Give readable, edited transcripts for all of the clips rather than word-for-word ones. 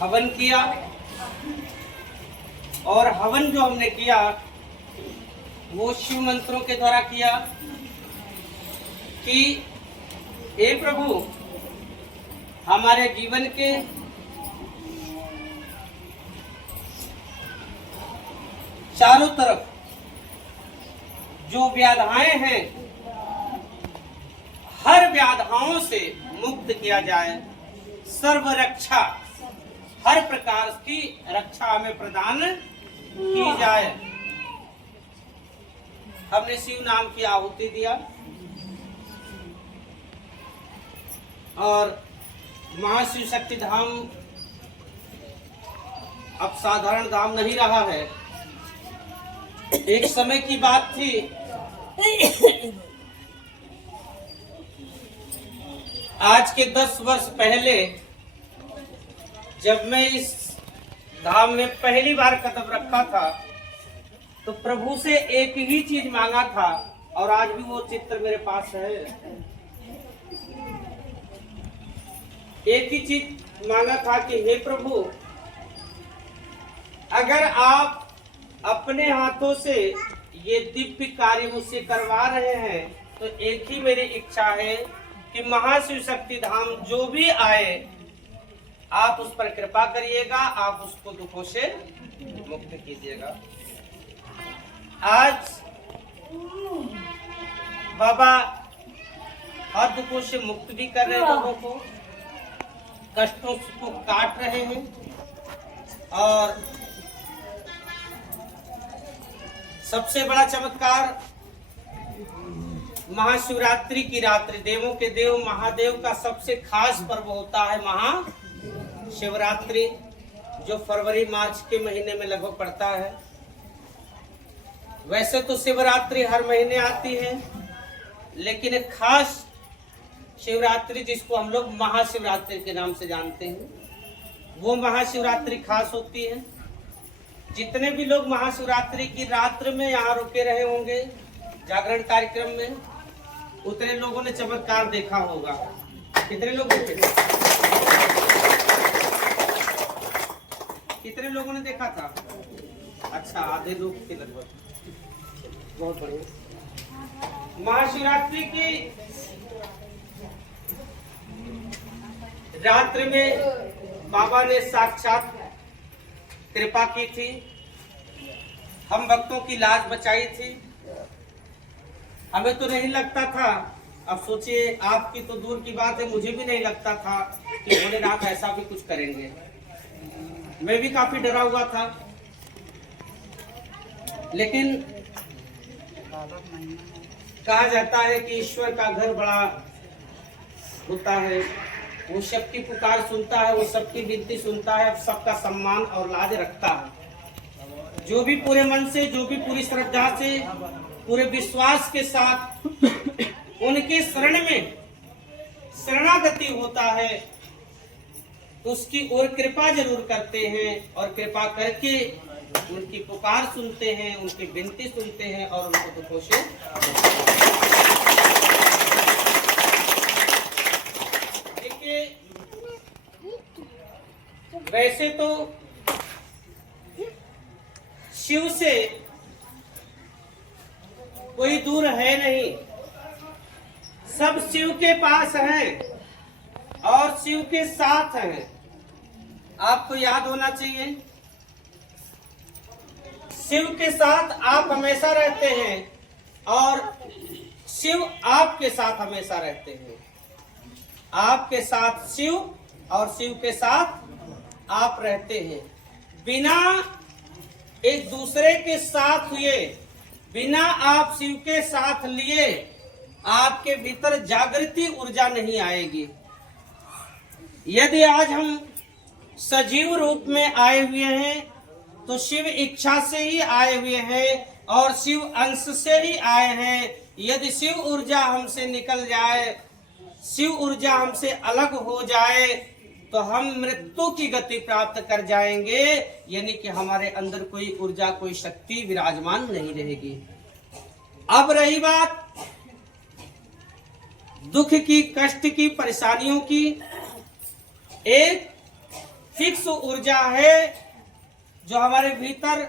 हवन किया। और हवन जो हमने किया वो शिव मंत्रों के द्वारा किया कि हे प्रभु, हमारे जीवन के चारों तरफ जो व्याधाएं हैं, हर व्याधाओं से मुक्त किया जाए। सर्व रक्षा, हर प्रकार की रक्षा हमें प्रदान की जाए। हमने शिव नाम की आहुति दिया और महाशिव शक्ति धाम अब साधारण धाम नहीं रहा है। एक समय की बात थी, आज के 10 वर्ष पहले जब मैं इस धाम में पहली बार कदम रखा था तो प्रभु से एक ही चीज मांगा था और आज भी वो चित्र मेरे पास है। एक ही चीज मांगा था कि हे प्रभु, अगर आप अपने हाथों से ये दिव्य कार्य मुझसे करवा रहे हैं तो एक ही मेरी इच्छा है कि महाशिव शक्ति धाम जो भी आए आप उस पर कृपा करिएगा, आप उसको दुखों से मुक्त कीजिएगा। आज बाबा हर दुखों से मुक्त भी कर रहे हैं, लोगों को कष्टों को काट रहे हैं। और सबसे बड़ा चमत्कार महाशिवरात्रि की रात्रि, देवों के देव महादेव का सबसे खास पर्व होता है महाशिवरात्रि, जो फरवरी मार्च के महीने में लगभग पड़ता है। वैसे तो शिवरात्रि हर महीने आती है, लेकिन एक खास शिवरात्रि जिसको हम लोग महाशिवरात्रि के नाम से जानते हैं, वो महाशिवरात्रि खास होती है। जितने भी लोग महाशिवरात्रि की रात्रि में यहाँ रुके रहे होंगे जागरण कार्यक्रम में, उतने लोगों ने चमत्कार देखा होगा। कितने लोग देखे? कितने लोगों ने देखा था? अच्छा, आधे लोग थे लगभग। बहुत बढ़िया। महाशिवरात्रि की रात्रि में बाबा ने साक्षात कृपा की थी, हम भक्तों की लाज बचाई थी। हमें तो नहीं लगता था, अब सोचिए आपकी तो दूर की बात है, मुझे भी नहीं लगता था कि भोलेनाथ ऐसा भी कुछ करेंगे। मैं भी काफी डरा हुआ था, लेकिन कहा जाता है कि ईश्वर का घर बड़ा होता है, वो सबकी पुकार सुनता है, वो सबकी विनती सुनता है, सबका सम्मान और लाज रखता है। जो भी पूरे मन से, जो भी पूरी श्रद्धा से, पूरे विश्वास के साथ उनके शरण में शरणागति होता है तो उसकी ओर कृपा जरूर करते हैं, और कृपा करके उनकी पुकार सुनते हैं, उनकी विनती सुनते हैं और उनको दुखों से। देखिए, वैसे तो शिव से कोई दूर है नहीं, सब शिव के पास हैं और शिव के साथ हैं। आपको याद होना चाहिए, शिव के साथ आप हमेशा रहते हैं और शिव आपके साथ हमेशा रहते हैं। आपके साथ शिव और शिव के साथ आप रहते हैं। बिना एक दूसरे के साथ हुए, बिना आप शिव के साथ लिए, आपके भीतर जागृति ऊर्जा नहीं आएगी। यदि आज हम सजीव रूप में आए हुए हैं तो शिव इच्छा से ही आए हुए हैं और शिव अंश से ही आए हैं। यदि शिव ऊर्जा हमसे निकल जाए, शिव ऊर्जा हमसे अलग हो जाए तो हम मृत्यु की गति प्राप्त कर जाएंगे, यानी कि हमारे अंदर कोई ऊर्जा, कोई शक्ति विराजमान नहीं रहेगी। अब रही बात दुख की, कष्ट की, परेशानियों की, एक फिक्स ऊर्जा है जो हमारे भीतर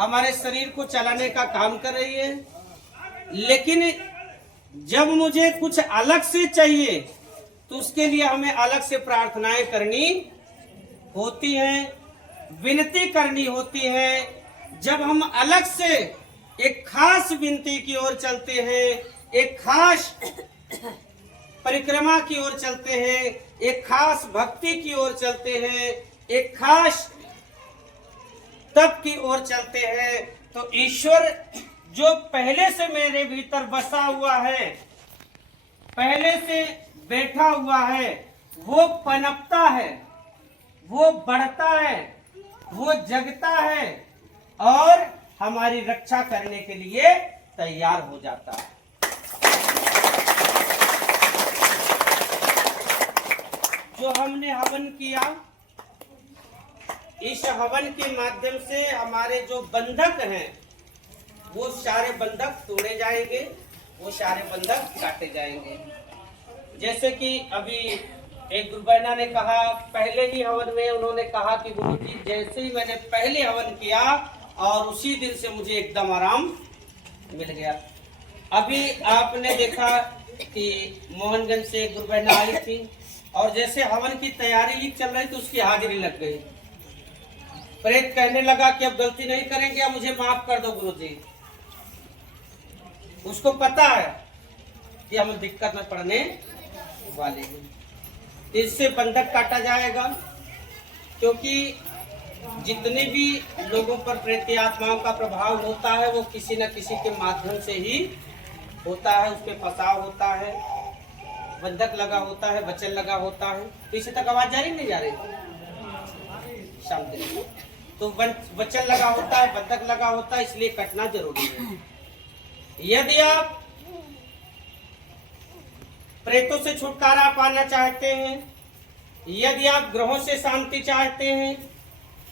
हमारे शरीर को चलाने का काम कर रही है। लेकिन जब मुझे कुछ अलग से चाहिए तो उसके लिए हमें अलग से प्रार्थनाएं करनी होती हैं, विनती करनी होती है। जब हम अलग से एक खास विनती की ओर चलते हैं, एक खास परिक्रमा की ओर चलते हैं, एक खास भक्ति की ओर चलते हैं, एक खास तप की ओर चलते हैं, तो ईश्वर जो पहले से मेरे भीतर बसा हुआ है, पहले से बैठा हुआ है, वो पनपता है, वो बढ़ता है, वो जगता है और हमारी रक्षा करने के लिए तैयार हो जाता है। जो हमने हवन किया, इस हवन के माध्यम से हमारे जो बंधक हैं वो सारे बंधक तोड़े जाएंगे, वो सारे बंधक काटे जाएंगे। जैसे कि अभी एक गुरु बहना ने कहा, पहले ही हवन में उन्होंने कहा कि गुरु जी जैसे ही मैंने पहले हवन किया और उसी दिन से मुझे एकदम आराम मिल गया। अभी आपने देखा कि मोहनगंज से एक गुरु बहना आई थी और जैसे हवन की तैयारी ही चल रही तो उसकी हाजिरी लग गई। प्रेत कहने लगा कि अब गलती नहीं करेंगे, अब मुझे माफ कर दो गुरु जी। उसको पता है कि हम दिक्कत में पड़ने वाले हैं, इससे बंधक काटा जाएगा। क्योंकि जितने भी लोगों पर प्रेत आत्माओं का प्रभाव होता है वो किसी न किसी के माध्यम से ही होता है, उस पर फसाव होता है, बंधक लगा होता है, वचन लगा होता है। पीछे तक आवाज जा रही नहीं जा रही? शांति। तो वचन लगा होता है, बंधक लगा होता है, इसलिए कटना जरूरी है। यदि आप प्रेतों से छुटकारा पाना चाहते हैं, यदि आप ग्रहों से शांति चाहते हैं,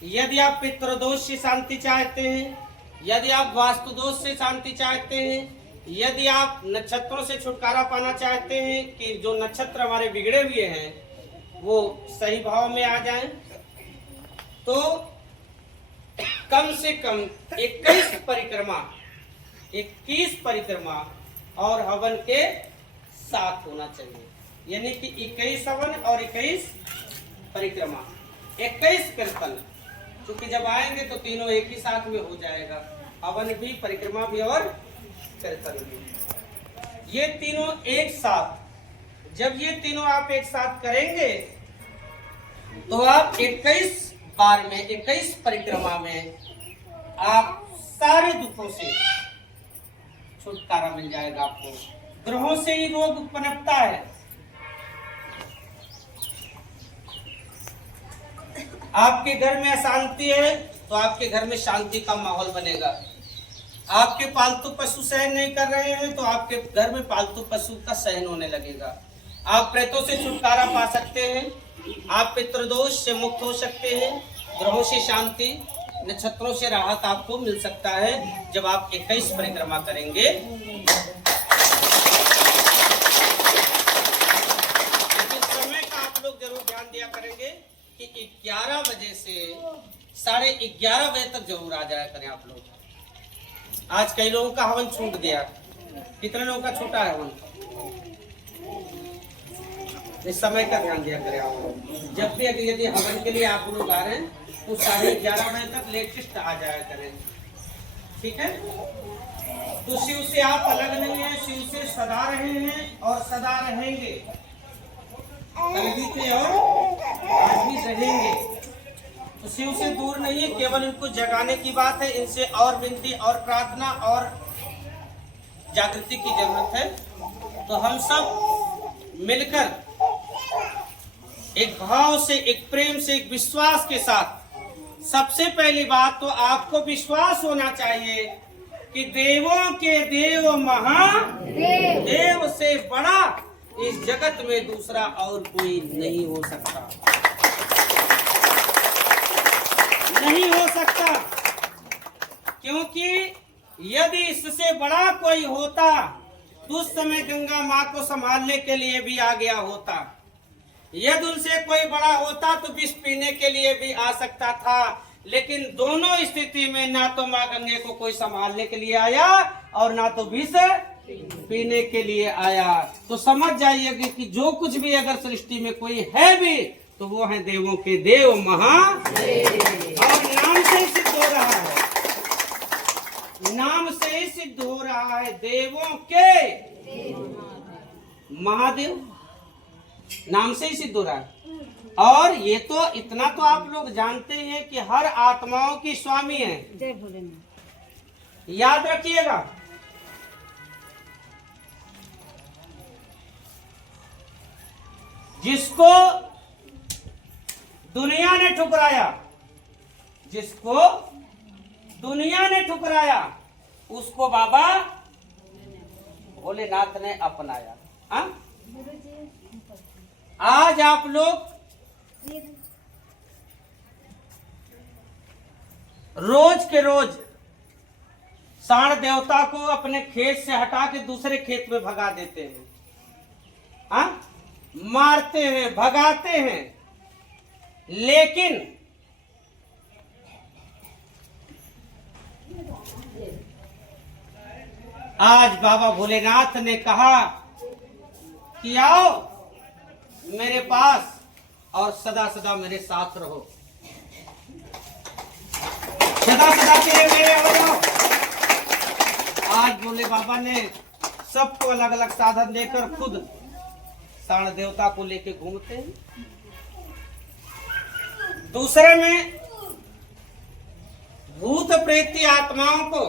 यदि आप पितृदोष से शांति चाहते हैं, यदि आप वास्तु दोष से शांति चाहते हैं, यदि आप नक्षत्रों से छुटकारा पाना चाहते हैं कि जो नक्षत्र हमारे बिगड़े हुए हैं वो सही भाव में आ जाएं, तो कम से कम 21 परिक्रमा और हवन के साथ होना चाहिए। यानी कि 21 हवन और 21 परिक्रमा, 21 कीर्तन। क्योंकि जब आएंगे तो तीनों एक ही साथ में हो जाएगा, हवन भी, परिक्रमा भी और कीर्तन भी। ये तीनों एक साथ, जब ये तीनों आप एक साथ करेंगे तो आप 21 बार में, 21 परिक्रमा में आप सारे दुखों से छुटकारा मिल जाएगा आपको। ग्रहों से ही रोग पनपता है। आपके घर में अशांति है तो आपके घर में शांति का माहौल बनेगा। आपके पालतू पशु सहन नहीं कर रहे हैं तो आपके घर में पालतू पशु का सहन होने लगेगा। आप प्रेतों से छुटकारा पा सकते हैं, आप पितृदोष से मुक्त हो सकते हैं, ग्रहों से शांति, नक्षत्रों से राहत आपको मिल सकता है जब आप 21 परिक्रमा करेंगे। लेकिन समय का आप लोग जरूर ध्यान दिया करेंगे कि 11 बजे से 11:30 बजे तक जरूर आ जाया करें आप लोग। आज कई लोगों का हवन छूट गया। कितने लोगों का छूटा है हवन? इस समय का ध्यान दिया करें आप लोग। जब भी अगर यदि हवन के लिए आप लोग आ रहे हैं तो 11:30 बजे तक लेटेस्ट आ जाया करें, ठीक है? तो शिव से आप अलग नहीं है, शिव से सदा रहे हैं और सदा रहेंगे, कल भी थे और आज भी रहेंगे। तो शिव से दूर नहीं है, केवल इनको जगाने की बात है। इनसे और विनती और प्रार्थना और जागृति की जरूरत है। तो हम सब मिलकर एक भाव से, एक प्रेम से, एक विश्वास के साथ, सबसे पहली बात तो आपको विश्वास होना चाहिए कि देवों के देव महादेव से बड़ा इस जगत में दूसरा और कोई नहीं हो सकता, नहीं हो सकता। क्योंकि यदि इससे बड़ा कोई होता तो उस समय गंगा माँ को संभालने के लिए भी आ गया होता। यदि उनसे कोई बड़ा होता तो विष पीने के लिए भी आ सकता था, लेकिन दोनों स्थिति में ना तो माँ गंगे को कोई संभालने के लिए आया और ना तो विष पीने के लिए आया। तो समझ जाइए कि जो कुछ भी अगर सृष्टि में कोई है भी तो वो है देवों के देव महादेव। और नाम से ही सिद्ध हो रहा है, नाम से ही सिद्ध हो रहा है देवों के महादेव, नाम से ही सिद्ध हो रहा है। और ये तो इतना तो आप लोग जानते हैं कि हर आत्माओं की स्वामी है। जय भोलेनाथ। याद रखिएगा, जिसको दुनिया ने ठुकराया, जिसको दुनिया ने ठुकराया, उसको बाबा भोलेनाथ ने अपनाया। हा? आज आप लोग रोज के रोज सांड देवता को अपने खेत से हटा के दूसरे खेत में भगा देते हैं, हा? मारते हैं, भगाते हैं, लेकिन आज बाबा भोलेनाथ ने कहा कि आओ मेरे पास और सदा सदा मेरे साथ रहो, सदा सदा के लिए मेरे हो जाओ। आज भोले बाबा ने सबको अलग अलग साधन देकर खुद सांड देवता को लेके घूमते हैं। दूसरे में भूत प्रेती आत्माओं को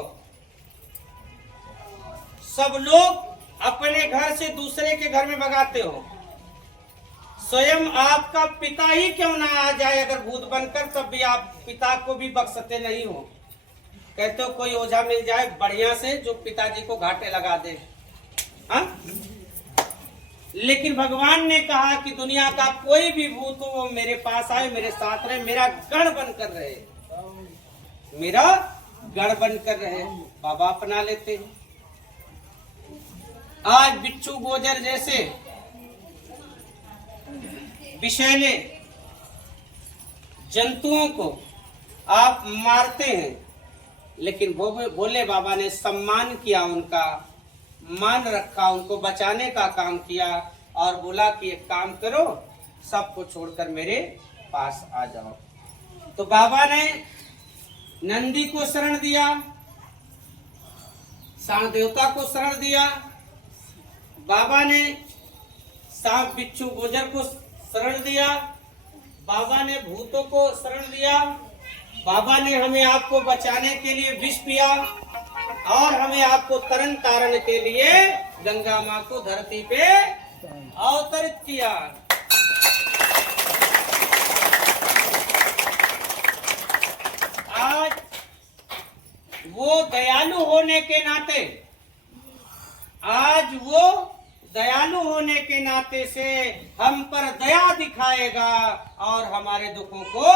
सब लोग अपने घर से दूसरे के घर में भगाते हो। स्वयं आपका पिता ही क्यों ना आ जाए अगर भूत बनकर, तब भी आप पिता को भी बख्शते नहीं हो। कहते हो कोई ओझा मिल जाए बढ़िया से जो पिताजी को घाटे लगा दे। हा? लेकिन भगवान ने कहा कि दुनिया का कोई भी भूत हो वो मेरे पास आए, मेरे साथ रहे, मेरा गण बनकर रहे, मेरा गण बनकर रहे। बाबा अपना लेते हैं। आज बिच्छू गोजर जैसे विषैले जंतुओं को आप मारते हैं, लेकिन भोले बाबा ने सम्मान किया, उनका मान रखा, उनको बचाने का काम किया और बोला कि एक काम करो, सबको छोड़कर मेरे पास आ जाओ। तो बाबा ने नंदी को शरण दिया, सांड देवता को शरण दिया, बाबा ने सांप बिच्छू गोजर को शरण दिया, बाबा ने भूतों को शरण दिया, बाबा ने हमें आपको बचाने के लिए विष पिया और हमें आपको तरन तारण के लिए गंगा माँ को धरती पे अवतरित किया। आज वो दयालु होने के नाते, आज वो दयालु होने के नाते से हम पर दया दिखाएगा और हमारे दुखों को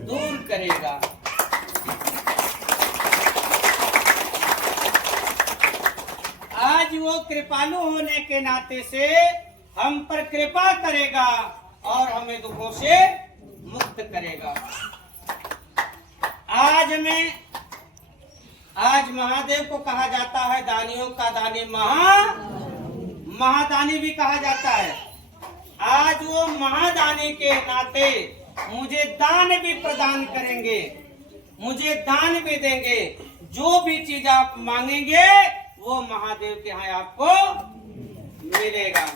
दूर करेगा। आज वो कृपालु होने के नाते से हम पर कृपा करेगा और हमें दुखों से मुक्त करेगा। आज महादेव को कहा जाता है दानियों का दानी, महादानी भी कहा जाता है। आज वो महादानी के नाते मुझे दान भी प्रदान करेंगे, मुझे दान भी देंगे। जो भी चीज आप मांगेंगे वो महादेव के यहाँ आपको मिलेगा।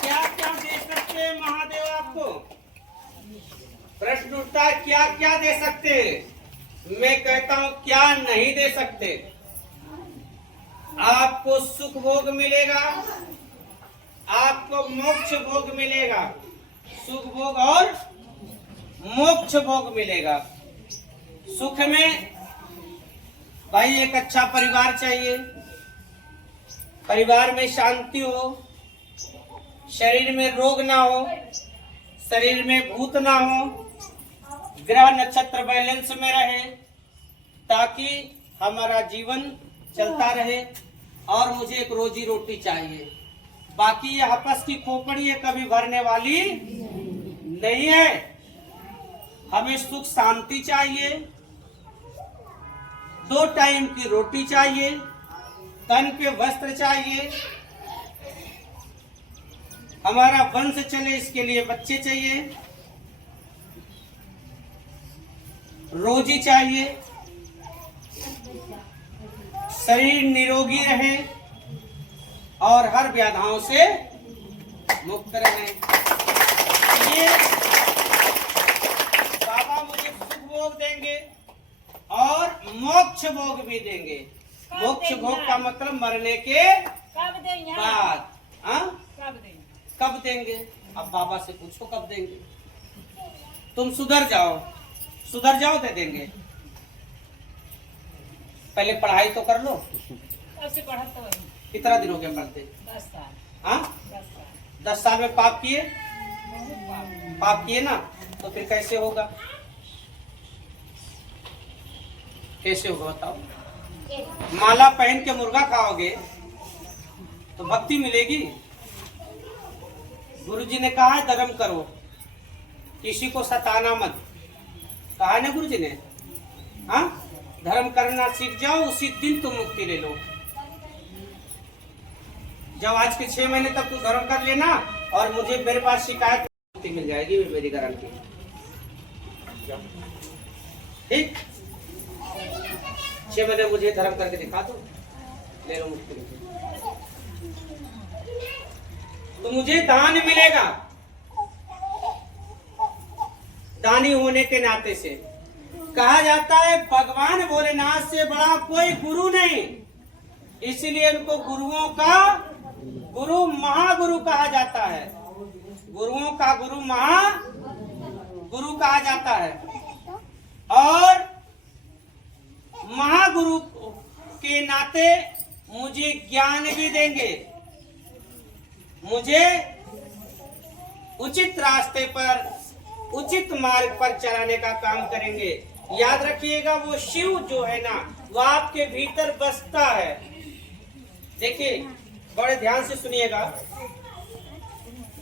क्या क्या दे सकते हैं महादेव आपको? प्रश्न उठता है क्या क्या दे सकते? मैं कहता हूं क्या नहीं दे सकते। आपको सुख भोग मिलेगा, आपको मोक्ष भोग मिलेगा, सुख भोग और मोक्ष भोग मिलेगा। सुख में भाई एक अच्छा परिवार चाहिए, परिवार में शांति हो, शरीर में रोग ना हो, शरीर में भूत ना हो, ग्रह नक्षत्र बैलेंस में रहे ताकि हमारा जीवन चलता रहे। और मुझे एक रोजी रोटी चाहिए, बाकी ये हपस की खोपड़ी ये कभी भरने वाली नहीं है। हमें सुख शांति चाहिए, 2 टाइम की रोटी चाहिए, तन पे वस्त्र चाहिए, हमारा वंश चले इसके लिए बच्चे चाहिए, रोजी चाहिए, शरीर निरोगी रहे और हर व्याधाओं से मुक्त रहे। ये बाबा मुझे सुख भोग देंगे और मोक्ष भोग भी देंगे। मोक्ष भोग का मतलब मरने के बाद। कब देंगे? अब बाबा से पूछो कब देंगे। तुम सुधर जाओ दे देंगे। पहले पढ़ाई तो कर लो। कितना दिन हो गया पढ़ते? 10 साल। हाँ 10 साल में पाप किए ना, तो फिर कैसे होगा? कैसे होगा बताओ? माला पहन के मुर्गा खाओगे तो भक्ति मिलेगी? गुरुजी ने कहा है धर्म करो, किसी को सताना मत, कहा है ना गुरुजी ने। हाँ धर्म करना सीख जाओ, उसी दिन तुम मुक्ति ले लो। जब आज के 6 महीने तक तू धर्म कर लेना और मुझे मेरे पास शिकायत, मुक्ति मिल जाएगी, मेरी गारंटी। ठीक 6 महीने मुझे धर्म करके दिखा दो, ले लो मुक्ति। तो मुझे दान मिलेगा, दानी होने के नाते से। कहा जाता है भगवान भोलेनाथ से बड़ा कोई गुरु नहीं, इसलिए उनको गुरुओं का गुरु महागुरु कहा जाता है। गुरुओं का गुरु महागुरु कहा जाता है। और महागुरु के नाते मुझे ज्ञान भी देंगे, मुझे उचित रास्ते पर उचित मार्ग पर चलाने का काम करेंगे। याद रखिएगा वो शिव जो है ना, वो आपके भीतर बसता है। देखिए बड़े ध्यान से सुनिएगा,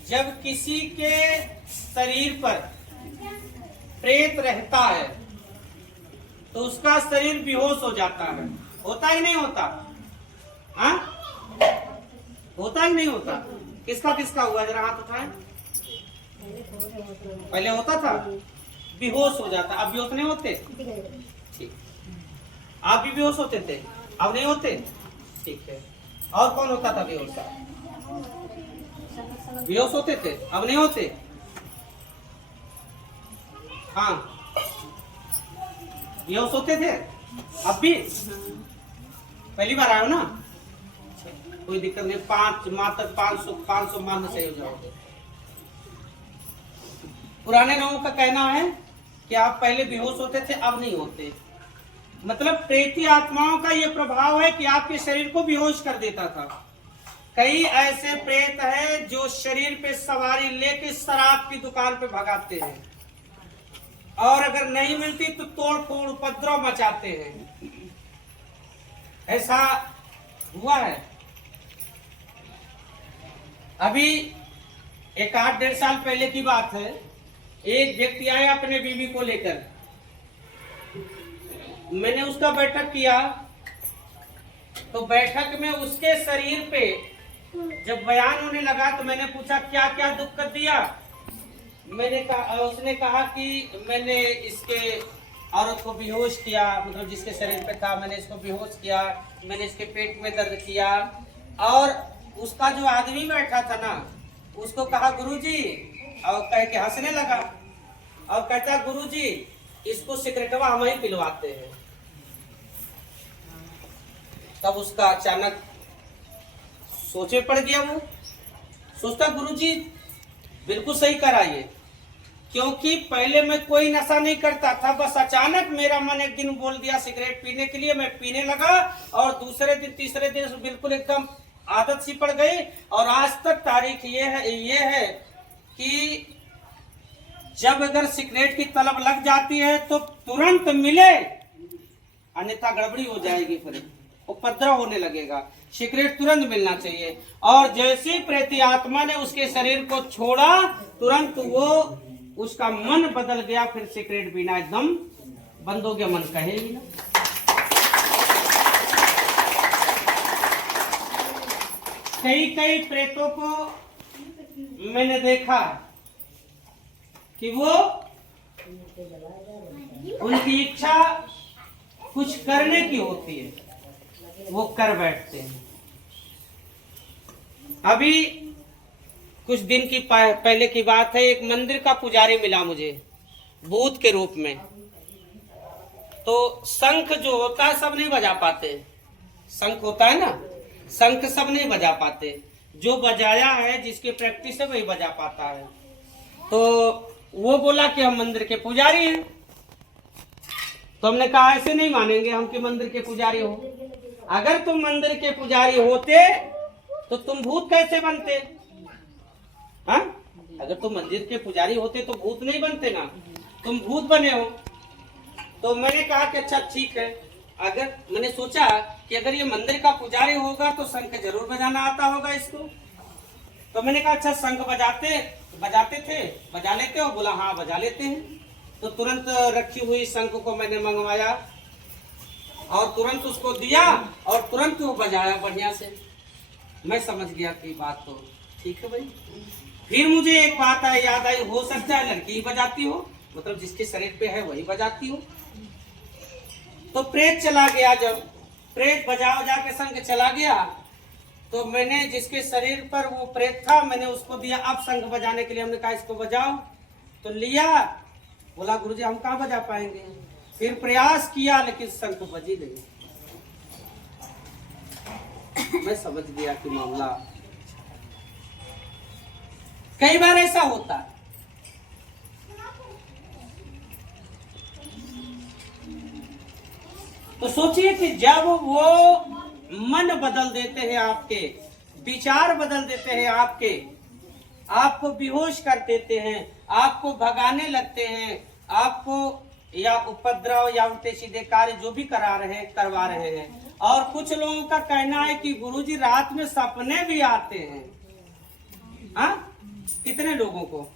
जब किसी के शरीर पर प्रेत रहता है तो उसका शरीर बेहोश हो जाता है। होता ही नहीं होता? हाँ होता ही नहीं होता? किसका किसका हुआ? जरा हाथ उठाएं। पहले होता था बेहोश हो जाता, अब बेहोश नहीं होते? ठीक, आप भी बेहोश होते थे, अब नहीं होते? ठीक है। और कौन होता था बेहोश? बेहोश होते थे, अब नहीं होते? हाँ बेहोश होते थे, अब भी? पहली बार आए हो ना? कोई दिक्कत नहीं, 500 मान से हो जाओगे। पुराने लोगों का कहना है कि आप पहले बेहोश होते थे, अब नहीं होते। मतलब प्रेती आत्माओं का ये प्रभाव है कि आपके शरीर को बेहोश कर देता था। कई ऐसे प्रेत हैं जो शरीर पे सवारी लेके शराब की दुकान पे भगाते हैं, और अगर नहीं मिलती तो तोड़ फोड़ उपद्रव मचाते हैं। ऐसा हुआ है। अभी 1-8 साल पहले की बात है, एक व्यक्ति आया अपने बीवी को लेकर, मैंने उसका बैठक किया तो बैठक में उसके शरीर पे जब बयान होने लगा तो मैंने पूछा क्या क्या दिक्कत दिया। उसने कहा कि मैंने इसके औरत को बेहोश किया, मतलब जिसके शरीर पे था मैंने इसको बेहोश किया, मैंने इसके पेट में दर्द किया। और उसका जो आदमी बैठा था ना, उसको कहा गुरुजी, और कह के हंसने लगा और कहता गुरुजी इसको सिगरेटवा हम ही पिलवाते हैं। तब उसका अचानक सोचे पड़ गया, वो सोचता गुरुजी बिल्कुल सही कराइए, क्योंकि पहले मैं कोई नशा नहीं करता था, बस अचानक मेरा मन एक दिन बोल दिया सिगरेट पीने के लिए, मैं पीने लगा और दूसरे दिन तीसरे दिन बिल्कुल एकदम आदत सी पड़ गई। और आज तक तारीख ये है कि जब अगर सिगरेट की तलब लग जाती है तो तुरंत मिले, अन्यथा गड़बड़ी हो जाएगी। फिर उपद्रव होने लगेगा, सिगरेट तुरंत मिलना चाहिए। और जैसे प्रेत आत्मा ने उसके शरीर को छोड़ा, तुरंत वो उसका मन बदल गया, फिर सिगरेट पीना एकदम बंद हो गया, मन कहे ही ना। कई प्रेतों को मैंने देखा कि वो उनकी इच्छा कुछ करने की होती है, वो कर बैठते हैं। अभी कुछ दिन की पहले की बात है, एक मंदिर का पुजारी मिला मुझे भूत के रूप में। तो शंख जो होता है सब नहीं बजा पाते, शंख होता है ना, शंख सब नहीं बजा पाते, जो बजाया है जिसकी प्रैक्टिस है वही बजा पाता है। तो वो बोला कि हम मंदिर के पुजारी हैं। तो हमने कहा ऐसे नहीं मानेंगे हम कि मंदिर के पुजारी हो। अगर तुम मंदिर के पुजारी होते तो तुम भूत कैसे बनते? हाँ, अगर तुम मंदिर के पुजारी होते तो भूत नहीं बनते ना, तुम भूत बने हो। तो मैंने कहा कि अच्छा ठीक है, अगर मैंने सोचा कि अगर ये मंदिर का पुजारी होगा तो शंख जरूर बजाना आता होगा इसको। तो मैंने कहा अच्छा शंख बजाते बजा लेते हो? बोला हाँ बजा लेते हैं। तो तुरंत रखी हुई शंख को मैंने मंगवाया और तुरंत उसको दिया और तुरंत वो बजाया बढ़िया से। मैं समझ गया कि बात तो ठीक है भाई। फिर मुझे एक बात याद आई, हो सकता है लड़की ही बजाती हो, मतलब जिसके शरीर पे है वही बजाती हो। तो प्रेत चला गया, जब प्रेत बजा के शंख चला गया तो मैंने जिसके शरीर पर वो प्रेत था मैंने उसको दिया अब शंख बजाने के लिए। हमने कहा इसको बजाओ, तो लिया, बोला गुरुजी हम कहाँ बजा पाएंगे। फिर प्रयास किया लेकिन शंख बजी नहीं। मैं समझ गया कि मामला कई बार ऐसा होता है। तो सोचिए कि जब वो मन बदल देते हैं आपके, विचार बदल देते हैं आपके, आपको बेहोश कर देते हैं, आपको भगाने लगते हैं, आपको या उपद्रव या उल्टे सीधे कार्य जो भी करवा रहे हैं। और कुछ लोगों का कहना है कि गुरुजी रात में सपने भी आते हैं। हाँ, कितने लोगों को,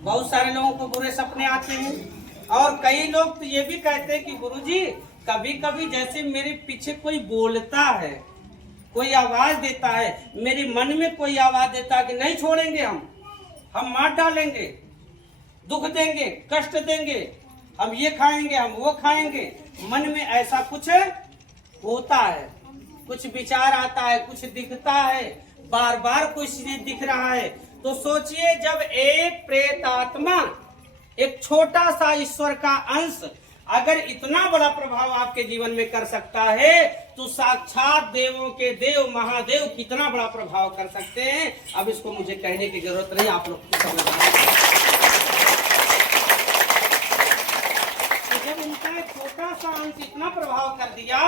बहुत सारे लोगों को बुरे सपने आते हैं। और कई लोग तो ये भी कहते हैं कि गुरुजी कभी कभी जैसे मेरे पीछे कोई बोलता है, कोई आवाज देता है, मेरे मन में कोई आवाज देता है कि नहीं छोड़ेंगे, हम मार डालेंगे, दुख देंगे, कष्ट देंगे, हम ये खाएंगे, हम वो खाएंगे। मन में ऐसा कुछ होता है, कुछ विचार आता है, कुछ दिखता है, बार बार कुछ दिख रहा है। तो सोचिए जब एक प्रेत आत्मा, एक छोटा सा ईश्वर का अंश अगर इतना बड़ा प्रभाव आपके जीवन में कर सकता है तो साक्षात देवों के देव महादेव कितना बड़ा प्रभाव कर सकते हैं। अब इसको मुझे कहने की जरूरत नहीं, आप लोग को समझ आ रहा है। जब इनका छोटा सा अंश इतना प्रभाव कर दिया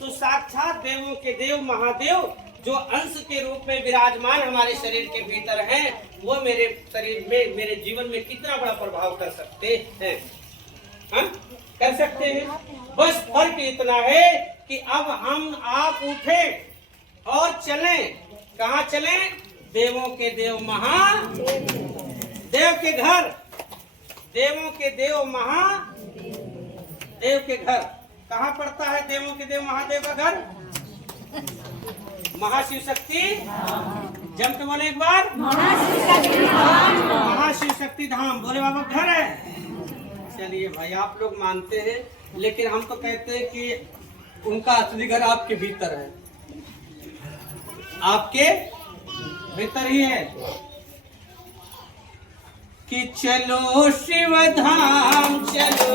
तो साक्षात देवों के देव महादेव जो अंश के रूप में विराजमान हमारे शरीर के भीतर हैं, वो मेरे शरीर में, मेरे जीवन में कितना बड़ा प्रभाव कर सकते हैं। हाँ? कर सकते हैं। बस फर्क इतना है कि अब हम आप उठे और चलें। कहाँ चलें? देवों के देव महादेव के घर, देवों के देव महादेव के घर। कहाँ पड़ता है देवों के देव महादेव का घर? महाशिव शक्ति, जम के बोले एक बार, महाशिव शक्ति धाम बोले बाबा घर है। चलिए भाई, आप लोग मानते हैं, लेकिन हम तो कहते हैं कि उनका असली घर आपके भीतर है, आपके भीतर ही है। कि चलो शिव धाम चलो,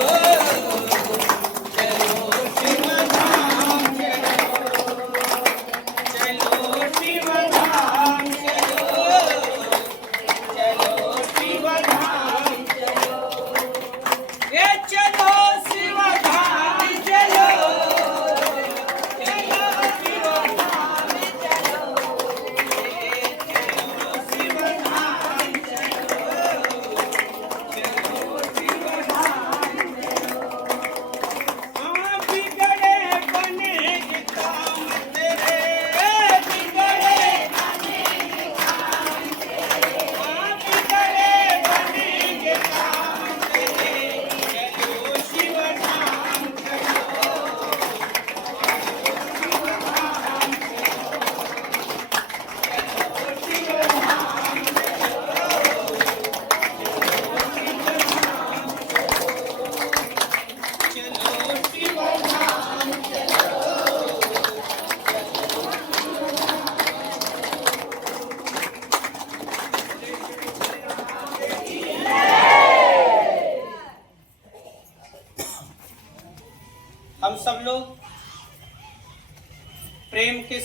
चलो शिव धाम चलो, चलो शिव धाम चलो, चलो शिव धाम चलो, ये चलो शिव धाम चलो, चलो शिव धाम चलो, ये चलो शिव धाम चलो, चलो शिव धाम चलो।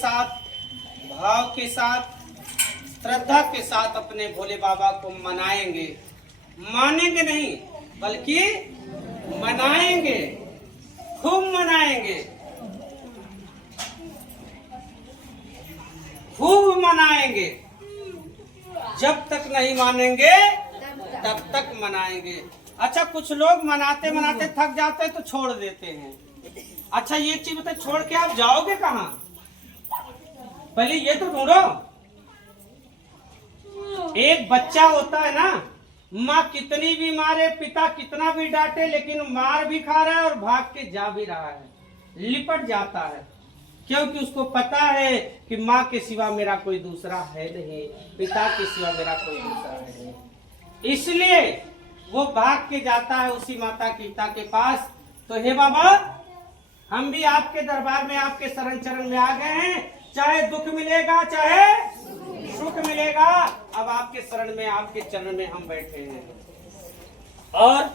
साथ, भाव के साथ, श्रद्धा के साथ अपने भोले बाबा को मनाएंगे। मानेंगे नहीं बल्कि मनाएंगे, खूब मनाएंगे, खूब मनाएंगे। जब तक नहीं मानेंगे तब तक मनाएंगे। अच्छा, कुछ लोग मनाते मनाते थक जाते तो छोड़ देते हैं। अच्छा, ये चीज बताए, छोड़ के आप जाओगे कहाँ? पहले ये तो ढूंढो। एक बच्चा होता है ना, माँ कितनी भी मारे, पिता कितना भी डांटे, लेकिन मार भी खा रहा है और भाग के जा भी रहा है, लिपट जाता है, क्योंकि उसको पता है कि माँ के सिवा मेरा कोई दूसरा है नहीं, पिता के सिवा मेरा कोई दूसरा है नहीं। इसलिए वो भाग के जाता है उसी माता पिता के पास। तो हे बाबा, हम भी आपके दरबार में, आपके शरण चरण में आ गए हैं। चाहे दुख मिलेगा चाहे सुख मिलेगा, अब आपके शरण में, आपके चरण में हम बैठे हैं। और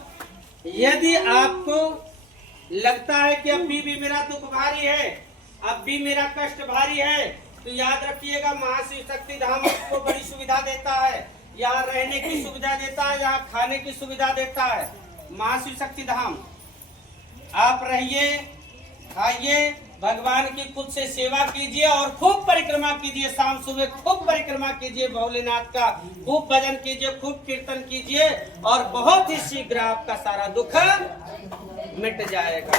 यदि आपको लगता है कि अभी भी मेरा दुख भारी है, अब भी मेरा कष्ट भारी है, तो याद रखिएगा, महाशिव शक्ति धाम आपको बड़ी सुविधा देता है। यहाँ रहने की सुविधा देता है, यहाँ खाने की सुविधा देता है। महाशिव शक्ति धाम आप रहिए, खाइए, भगवान की खुद से सेवा कीजिए और खूब परिक्रमा कीजिए। शाम सुबह खूब परिक्रमा कीजिए भोलेनाथ का, खूब भजन कीजिए, खूब कीर्तन कीजिए, और बहुत ही शीघ्र आपका सारा दुख मिट जाएगा।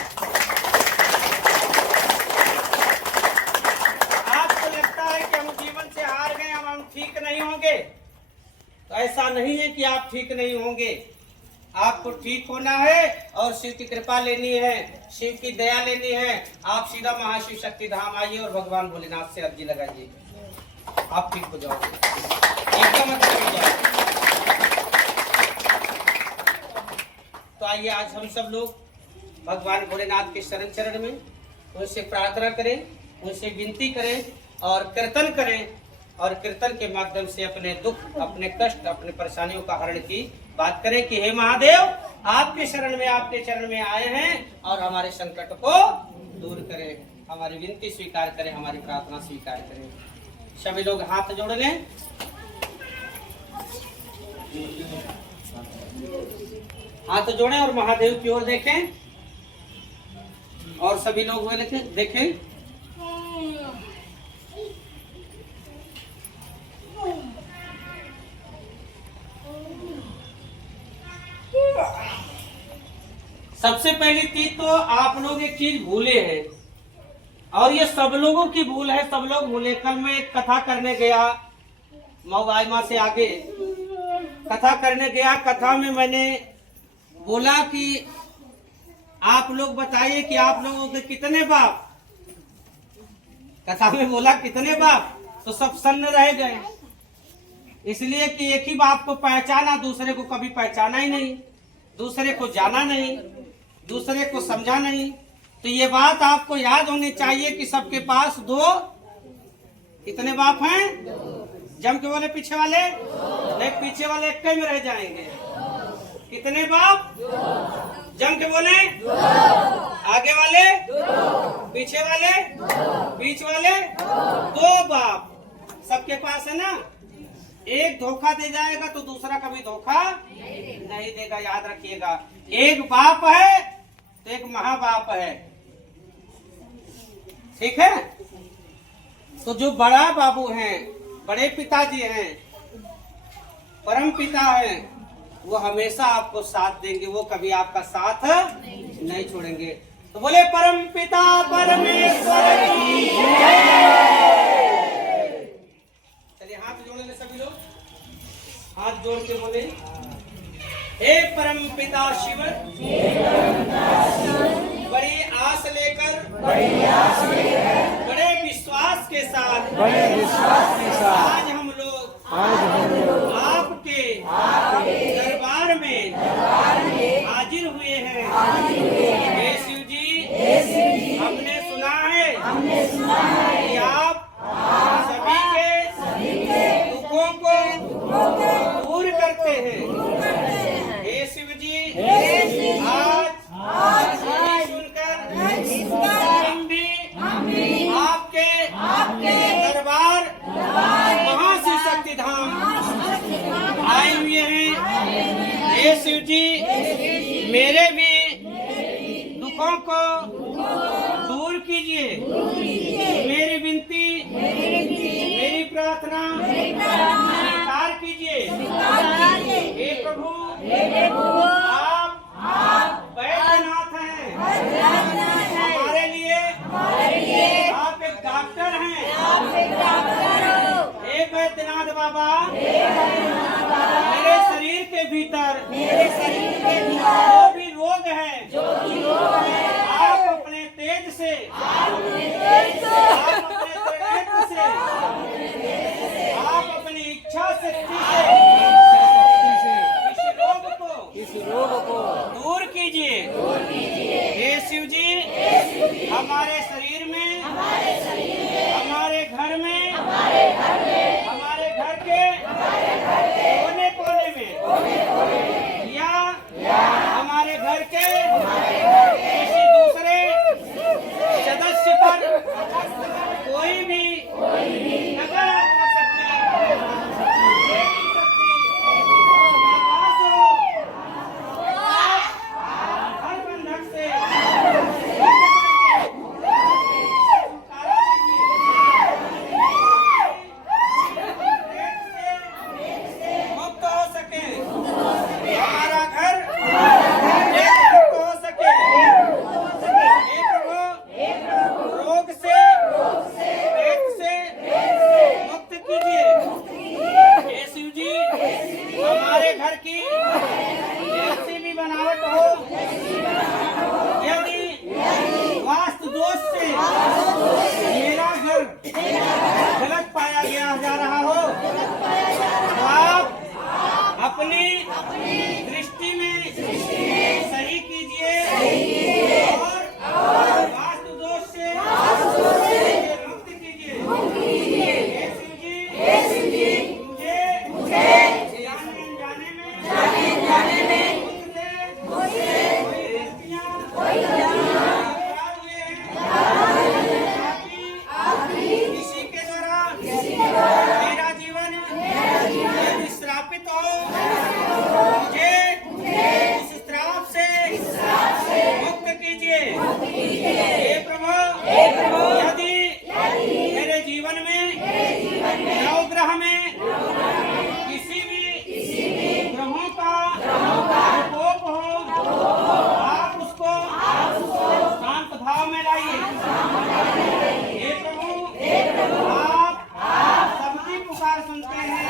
आपको लगता है कि हम जीवन से हार गए, हम ठीक नहीं होंगे, तो ऐसा नहीं है कि आप ठीक नहीं होंगे। आपको ठीक होना है और शिव की कृपा लेनी है, शिव की दया लेनी है। आप सीधा महाशिव शक्ति धाम आइए और भगवान भोलेनाथ से अर्जी लगाइए, आप ठीक हो जाओगे, एकदम अच्छा हो जाओगे। तो आइए आज हम सब लोग भगवान भोलेनाथ के शरण चरण में उनसे प्रार्थना करें, उनसे विनती करें और कीर्तन करें, और कीर्तन के माध्यम से अपने दुख, अपने कष्ट, अपने परेशानियों का हरण की बात करें कि हे महादेव, आपके शरण में, आपके चरण में आए हैं और हमारे संकट को दूर करें, हमारी विनती स्वीकार करें, हमारी प्रार्थना स्वीकार करें। सभी लोग हाथ जोड़ लें, हाथ जोड़ें और महादेव की ओर देखें, और सभी लोग देखें। सबसे पहली चीज तो आप लोग एक चीज भूले हैं, और ये सब लोगों की भूल है, सब लोग भूले। कल मैं एक कथा करने गया, मऊआइमा से आगे कथा करने गया। कथा में मैंने बोला कि आप लोग बताइए कि आप लोगों के कितने बाप, कथा में बोला कितने बाप, तो सब सन्न रह गए, इसलिए कि एक ही बाप को पहचाना, दूसरे को कभी पहचाना ही नहीं, दूसरे को जाना नहीं, दूसरे को समझा नहीं। तो ये बात आपको याद होनी चाहिए कि सबके पास दो, कितने बाप हैं? जम के बोले पीछे वाले, नहीं, पीछे वाले एक में रह जाएंगे। कितने बाप? जम के बोले, आगे वाले, पीछे वाले, बीच वाले, दो बाप सबके पास है ना। एक धोखा दे जाएगा तो दूसरा कभी धोखा नहीं देगा, याद रखिएगा। एक बाप है तो एक महाबाप है, ठीक है। तो जो बड़ा बाबू हैं, बड़े पिताजी हैं, परम पिता हैं, वो हमेशा आपको साथ देंगे, वो कभी आपका साथ नहीं छोड़ेंगे। तो बोले परम पिता परमेश्वर की जय। चलिए हाथ जोड़ ले सभी लोग, हाथ जोड़ के बोले, हे परम पिता शिव, बड़ी आस लेकर, बड़े विश्वास के साथ, आज हम लोग आपके दरबार में हाजिर हुए हैं। हे शिव जी, हमने सुना है कि आप सभी के दुखों को दूर करते हैं। हे शिव जी, आज सुनकर हम भी आपके शिव जी मेरे भी दुखों को दूर कीजिए। मेरी विनती, मेरी प्रार्थना स्वीकार कीजिए। हे प्रभु, आप वैद्यनाथ हैं। हमारे लिए आप एक डॉक्टर हैं। हे वैद्यनाथ बाबा, मेरे शरीर के भीतर जो भी रोग है, आप अपने तेज से, आप अपने त्रिनेत्र से, आप अपनी इच्छा शक्ति से इस रोग को दूर कीजिए। हे शिव जी, हमारे शरीर में, हमारे घर में, हमारे घर के कोने कोने में या हमारे घर के किसी दूसरे सदस्य पर कोई भी नकारात्मक शक्ति, आवाज हो, हर बंधक से मुक्त हो सके, हमारा घर मुक्त हो सके। हे प्रभु, रोग से, पेट से मुक्त कीजिए। हे शिव जी, हमारे घर की जैसी भी बनावट हो, यदि वास्तु दोष से मेरा घर गलत पाया जा रहा हो, तो आप अपनी दृष्टि में सही कीजिए और वास्तु दोष से मुक्त कीजिए। हे शिव जी, मुझे जाने अनजाने में मुझसे कोई गलतियां हुए हैं, ताकि किसी के द्वारा मेरा जीवन यदि श्रापित हो, मुझे इस श्राप से मुक्त कीजिए। हे प्रभु, यदि मेरे जीवन में नवग्रह में किसी भी ग्रहों का प्रकोप हो, आप उसको शांत भाव में लाइए। हे प्रभु, आप सबकी पुकार सुनते हैं।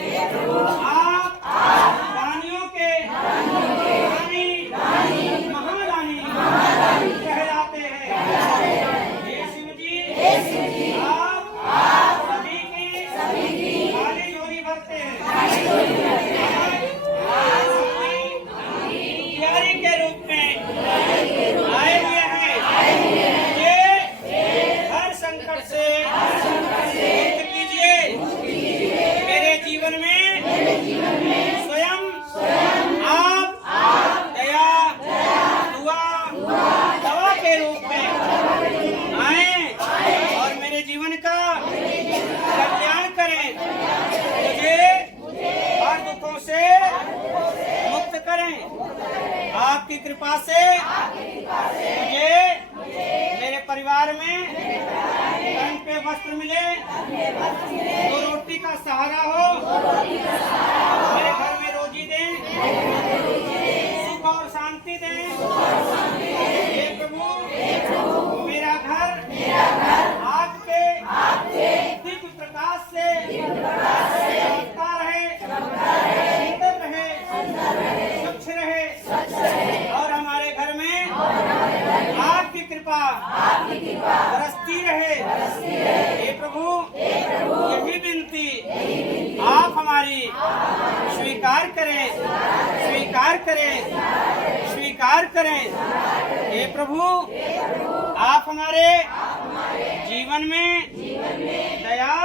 हे प्रभु, आप दानियों के महादानी कहलाते हैं। हे शिव जी, आप सभी की खाली झोली भरते हैं। प्यारी के रूप में आए हुए हैं। मुझे हर संकट से मुक्त कीजिए। मेरे जीवन में स्वयं आप दया, दवा के रूप में आए और मेरे जीवन का कल्याण करें। मुझे हर दुखों से मुक्त करें। आपकी कृपा से मुझे मेरे परिवार में तन पे वस्त्र मिले, दो रोटी का सहारा हो, मेरे घर में रोजी दें, सुख और शांति दें। हे प्रभु, मेरा घर आपके दिव्य प्रकाश से चमकता रहे, सुंदर रहे, स्वच्छ रहे और हमारे घर में आपकी कृपा बरसती रहे। हे प्रभु, यही विनती आप हमारी स्वीकार करें, स्वीकार करें, स्वीकार करें। हे प्रभु, आप हमारे जीवन में दया,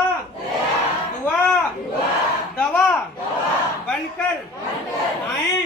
दुआ, दवा बनकर आए